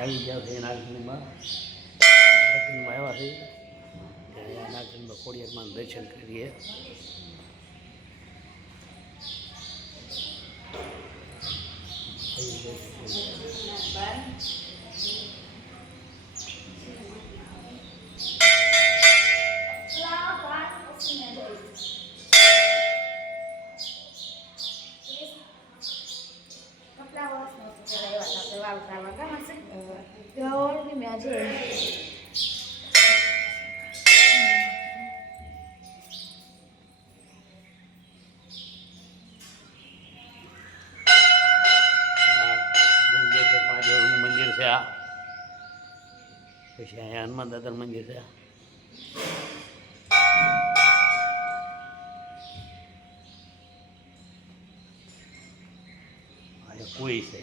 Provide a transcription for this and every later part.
આવી ગયા છે નાગરીમાં આવ્યા છે ત્યાં નાગરીમાં ખોડિયારમાં દર્શન કરીએ. મંદિર છે આ, પછી અહીંયા હનુમાન દાદાનું મંદિર છે. કોઈ છે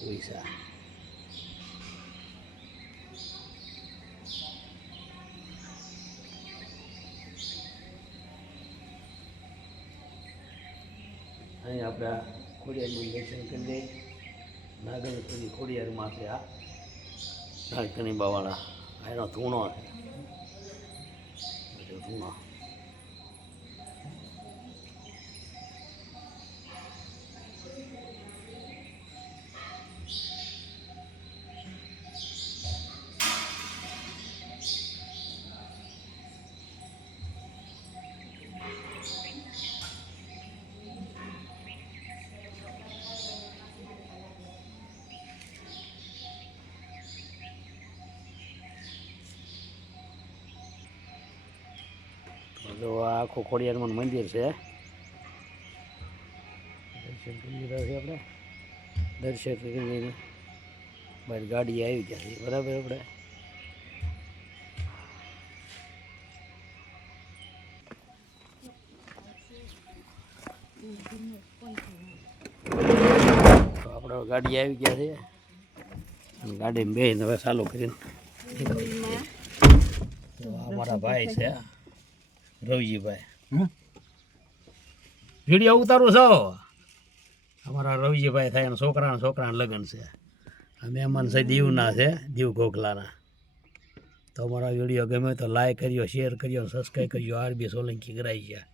કોઈ છે અહીં આપણે ખોડિયારનું દર્શન કરી દઈએ. નાગણપુરી ખોડિયારમાં છે આ નાગકણી બાવાળા. એનો ધૂણો છે, બધો ધૂણો. જો આ આખું ખોડિયારમાં મંદિર છે. દર્શન કરી રહ્યા છે આપણે. દર્શન કરીને બહાર ગાડી આવી જાય છે બરાબર. આપણે તો આપણે ગાડી આવી ગયા છે. ગાડીમાં બેસીને હવે ચાલુ કરીને અમારા ભાઈ છે રવજીભાઈ. વિડીયો ઉતારું છો. અમારા રવજીભાઈ થાય અને છોકરાના લગ્ન છે. આ મહેમાન છે દીવના છે, દીવ ઘોઘલાના. તો અમારા વિડીયો ગમે તો લાઈક કર્યો, શેર કર્યો, સબસ્ક્રાઈબ કર્યો. RB સોલંકી કરાઈ ગયા.